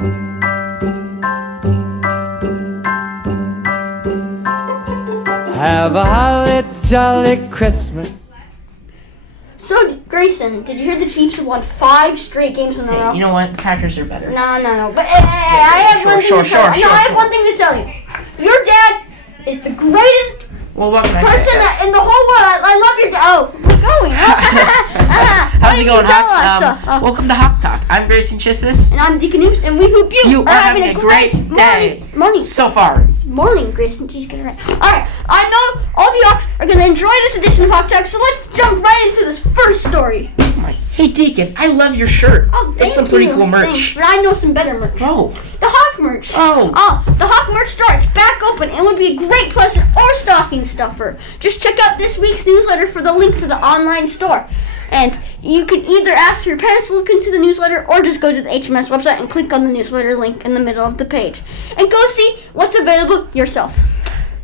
Have a holly jolly Christmas. So, Grayson, did you hear the Chiefs have won 5 straight games in a row? You know what? The Packers are better. No. But I have one thing to tell you. I have one thing to tell you. Your dad is the greatest Well, what can I person say? in the whole world. I love your dad. Oh, we're going. How's it going, Hawks? Welcome to Hawk Talk. I'm Grayson Chissis. And I'm Deacon Oops, and we hope you are having a great day morning. So far. Morning, Grayson. She's getting it right. All right. I know all of you Hawks are going to enjoy this edition of Hawk Talk, so let's jump right into this first story. Hey, Deacon, I love your shirt. Oh, thank it's some pretty you. cool merch. Thanks, but I know some better merch. Oh. The Hawk merch. Oh. The Hawk merch store is back open and would be a great present or stocking stuffer. Just check out this week's newsletter for the link to the online store. And you can either ask your parents to look into the newsletter or just go to the HMS website and click on the newsletter link in the middle of the page. And go see what's available yourself.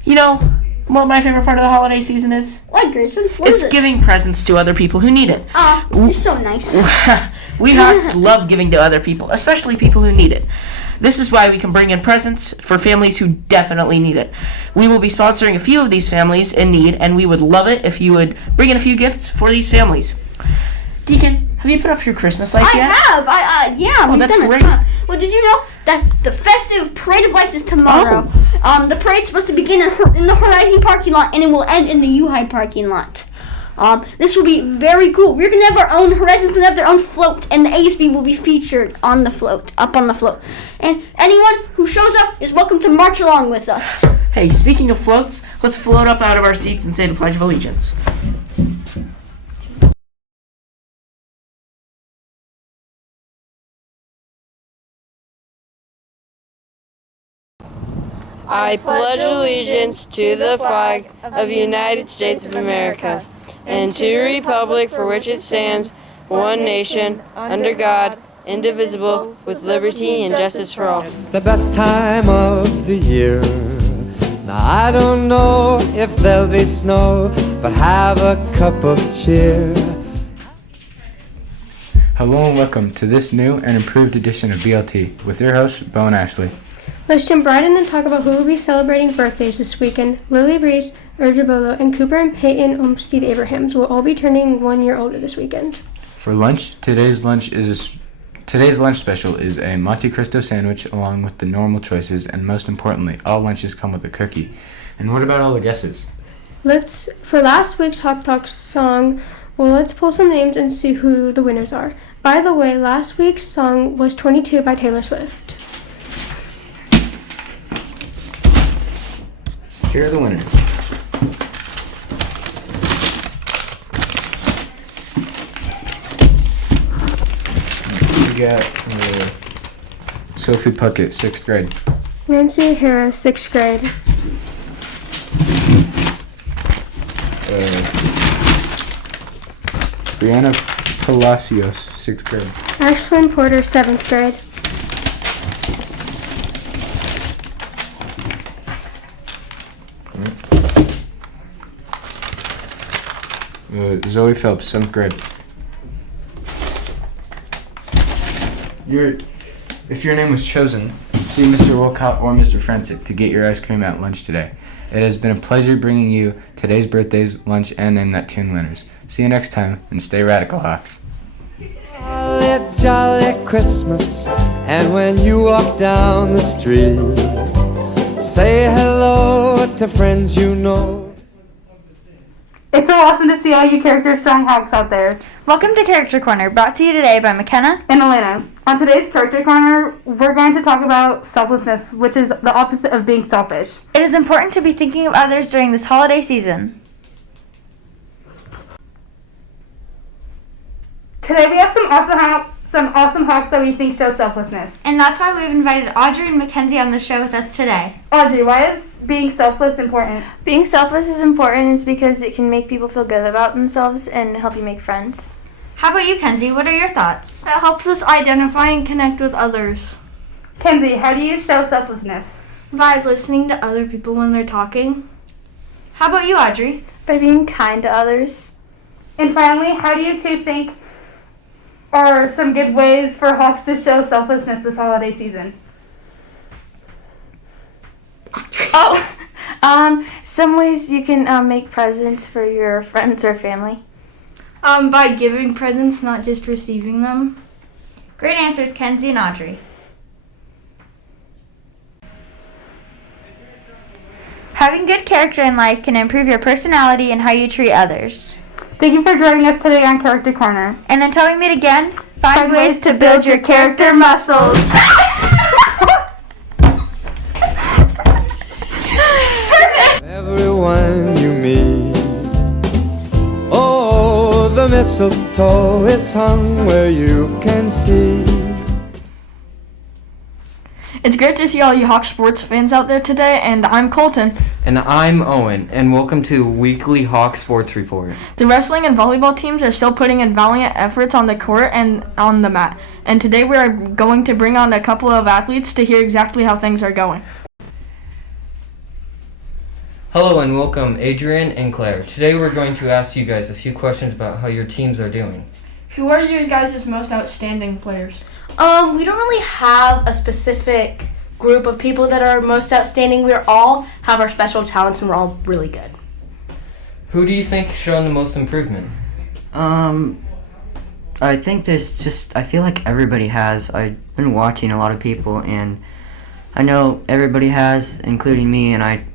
You know what my favorite part of the holiday season is? What, Grayson? What is It's it? giving presents to other people who need it. You're so nice. We Hawks love giving to other people, especially people who need it. This is why we can bring in presents for families who definitely need it. We will be sponsoring a few of these families in need, and we would love it if you would bring in a few gifts for these families. Deacon, have you put up your Christmas lights yet? I have. Yeah. Oh, that's great. Well, did you know that the festive Parade of Lights is tomorrow? The parade's supposed to begin in the Horizon parking lot, and it will end in the U-High parking lot. This will be very cool. We're going to have our own, Horizon's going to have their own float, and the ASB will be featured on the float, up on the float. And anyone who shows up is welcome to march along with us. Hey, speaking of floats, let's float up out of our seats and say the Pledge of Allegiance. I pledge allegiance to the flag of the United States of America and to the republic for which it stands, one nation, under God, indivisible, with liberty and justice for all. It's the best time of the year. Now I don't know if there'll be snow, but have a cup of cheer. Hello and welcome to this new and improved edition of BLT with your hosts, Bo and Ashley. Let's jump right in and talk about who will be celebrating birthdays this weekend. Lily Breeze, Urjabolo, and Cooper and Peyton Olmstead Abrahams will all be turning 1 year older this weekend. For lunch, today's lunch special is a Monte Cristo sandwich along with the normal choices, and most importantly, all lunches come with a cookie. And what about all the guesses? For last week's Hawk Talk song, let's pull some names and see who the winners are. By the way, last week's song was 22 by Taylor Swift. Here are the winners. We got Sophie Puckett, 6th grade. Nancy Harris, 6th grade. Brianna Palacios, 6th grade. Ashlyn Porter, 7th grade. Zoe Phelps, 7th grade. If your name was chosen, see Mr. Wolcott or Mr. Francis to get your ice cream at lunch today. It has been a pleasure bringing you today's birthdays, lunch, and Name That Tune winners. See you next time, and stay radical, Hawks. Jolly, jolly Christmas, and when you walk down the street, say hello to friends you know. It's so awesome to see all you character strong Hawks out there. Welcome to Character Corner, brought to you today by McKenna and Elena. On today's Character Corner, we're going to talk about selflessness, which is the opposite of being selfish. It is important to be thinking of others during this holiday season. Today we have some awesome Hawks that we think show selflessness. And that's why we've invited Audrey and Mackenzie on the show with us today. Audrey, why is being selfless important? Being selfless is important is because it can make people feel good about themselves and help you make friends. How about you, Kenzie? What are your thoughts? It helps us identify and connect with others. Kenzie, how do you show selflessness? By listening to other people when they're talking. How about you, Audrey? By being kind to others. And finally, how do you two think are some good ways for Hawks to show selflessness this holiday season? Some ways you can make presents for your friends or family. By giving presents, not just receiving them. Great answers, Kenzie and Audrey. Having good character in life can improve your personality and how you treat others. Thank you for joining us today on Character Corner. And until we meet again, find ways to build your character muscles. Everyone you meet. Oh, the mistletoe is hung where you can see. It's great to see all you Hawk sports fans out there today, and I'm Colton. And I'm Owen, and welcome to Weekly Hawk Sports Report. The wrestling and volleyball teams are still putting in valiant efforts on the court and on the mat. And today we are going to bring on a couple of athletes to hear exactly how things are going. Hello and welcome, Adrian and Claire. Today we're going to ask you guys a few questions about how your teams are doing. Who are you guys' most outstanding players? We don't really have a specific group of people that are most outstanding. We all have our special talents and we're all really good. Who do you think has shown the most improvement? I think I feel like everybody has. I've been watching a lot of people and I know everybody has, including me, and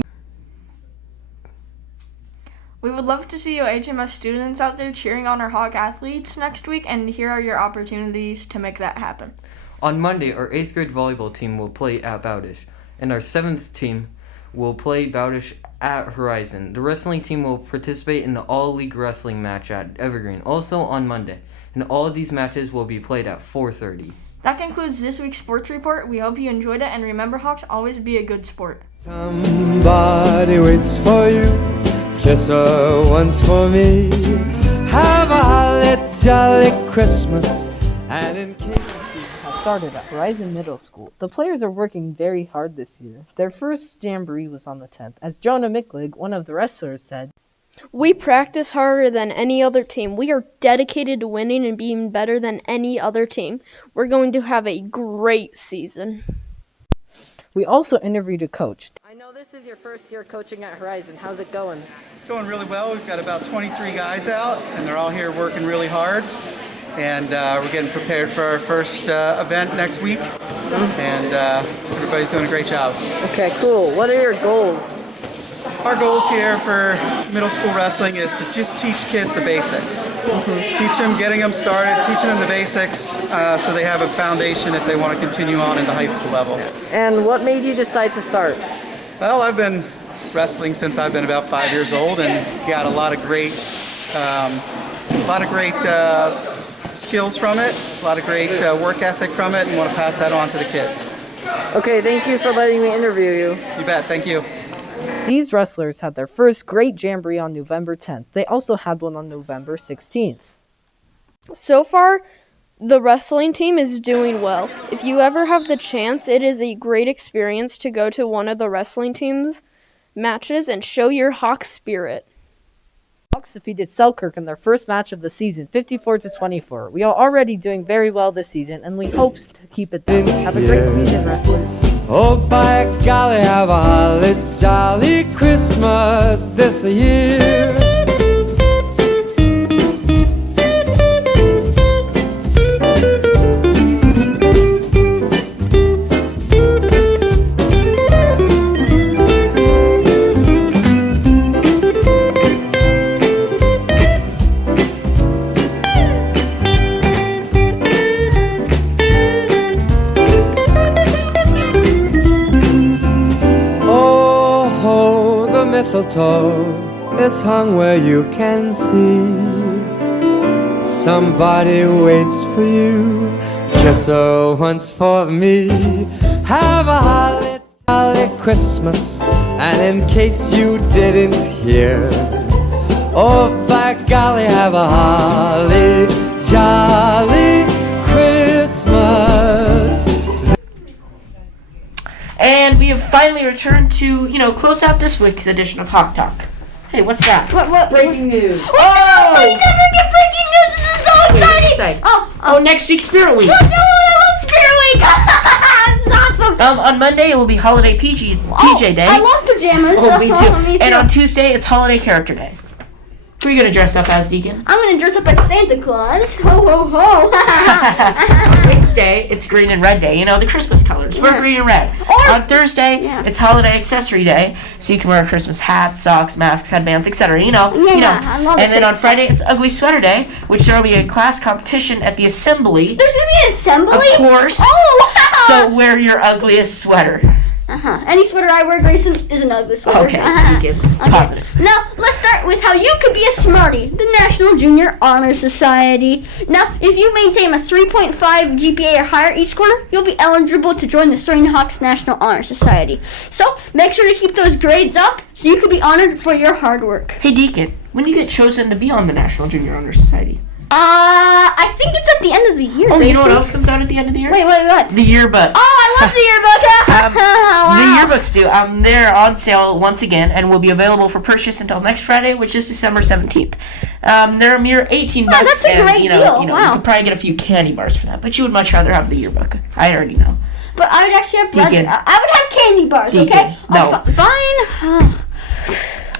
We would love to see you HMS students out there cheering on our Hawk athletes next week, and here are your opportunities to make that happen. On Monday, our 8th grade volleyball team will play at Bowdish, and our 7th team will play Bowdish at Horizon. The wrestling team will participate in the all-league wrestling match at Evergreen, also on Monday, and all of these matches will be played at 4:30. That concludes this week's sports report. We hope you enjoyed it, and remember, Hawks, always be a good sport. Somebody waits for you. Kiss her once for me. Have a holly jolly Christmas. And in case has started at Horizon Middle School. The players are working very hard this year. Their first jamboree was on the 10th. As Jonah Micklig, one of the wrestlers, said, "We practice harder than any other team. We are dedicated to winning and being better than any other team. We're going to have a great season." We also interviewed a coach. I know this is your first year coaching at Horizon. How's it going? It's going really well. We've got about 23 guys out, and they're all here working really hard. And we're getting prepared for our first event next week. And everybody's doing a great job. Okay, cool. What are your goals? Our goals here for middle school wrestling is to just teach kids the basics. Teach them, getting them started, teaching them the basics so they have a foundation if they want to continue on in the high school level. And what made you decide to start? Well, I've been wrestling since I've been about 5 years old and got a lot of great skills from it, a lot of great work ethic from it, and want to pass that on to the kids. Okay, thank you for letting me interview you. You bet, thank you. These wrestlers had their first great jamboree on November 10th. They also had one on November 16th. So far, the wrestling team is doing well. If you ever have the chance, it is a great experience to go to one of the wrestling team's matches and show your Hawk spirit. Hawks defeated Selkirk in their first match of the season, 54-24. We are already doing very well this season, and we hope to keep it that way. Have a great season, wrestlers. Oh, by golly, have a holly jolly Christmas this year. Mistletoe is hung where you can see. Somebody waits for you. Kiss her once for me. Have a holly jolly Christmas. And in case you didn't hear, oh by golly, have a holly jolly Christmas. And we have finally returned to, close out this week's edition of Hawk Talk. Hey, what's that? What? Breaking news. Oh! We never get breaking news! This is so exciting! Say. Oh, next week's Spirit Week. Oh, no, I love Spirit Week. This is awesome. On Monday it will be Holiday PJ Day. I love pajamas. Oh, me too. Me too. And on Tuesday it's Holiday Character Day. Who are you gonna dress up as, Deacon? I'm gonna dress up as Santa Claus. Ho ho ho. On Wednesday, it's Green and Red Day. You know, the Christmas colors. We're green and red. On Thursday, it's Holiday Accessory Day, so you can wear Christmas hats, socks, masks, headbands, etc. You know. I love And then it. on Friday, it's Ugly Sweater Day, which there will be a class competition at the assembly. There's gonna be an assembly? Of course. Oh, wow. So wear your ugliest sweater. Any sweater I wear, Grayson, is an ugly sweater. Okay, Deacon. Positive. Now, let's start with how you could be a Smarty, the National Junior Honor Society. Now, if you maintain a 3.5 GPA or higher each quarter, you'll be eligible to join the Soaring Hawks National Honor Society. So, make sure to keep those grades up so you can be honored for your hard work. Hey, Deacon, when do you get chosen to be on the National Junior Honor Society? I think it's at the end of the year. Oh, you know what Grayson. else comes out at the end of the year? Wait, what? The yearbook. Oh, I love the yearbook. Wow. The yearbooks do. They're on sale once again and will be available for purchase until next Friday, which is December 17th. They're a mere $18. That's a great deal. You Wow. could probably get a few candy bars for that, but you would much rather have the yearbook. I already know. But I would actually have Deacon. I would have candy bars, Deacon. okay? No. Fine.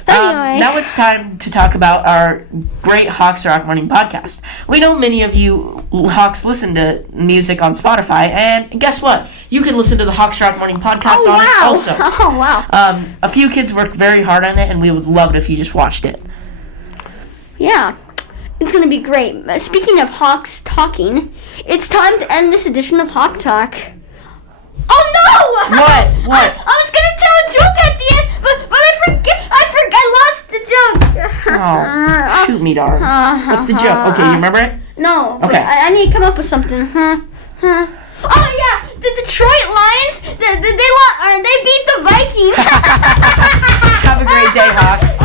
Anyway. Now it's time to talk about our great Hawks Rock Morning podcast. We know many of you Hawks listen to music on Spotify, and guess what? You can listen to the Hawks Rock Morning podcast on it also. Oh, wow. A few kids worked very hard on it, and we would love it if you just watched it. Yeah. It's going to be great. Speaking of Hawks talking, it's time to end this edition of Hawk Talk. Oh, no! What? I was going to tell a joke at the end, but I lost the joke. Oh, shoot me, darling. What's the joke? Okay, you remember it? No. Okay. I need to come up with something. Oh, yeah. The Detroit Lions, they beat the Vikings. Have a great day, Hawks.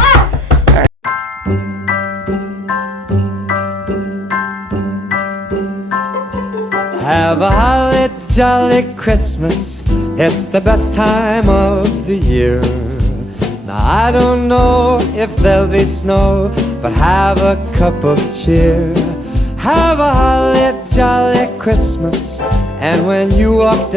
Have a holly jolly Christmas. It's the best time of the year. Now I don't know if there'll be snow, but have a cup of cheer. Have a holly jolly Christmas. And when you walk down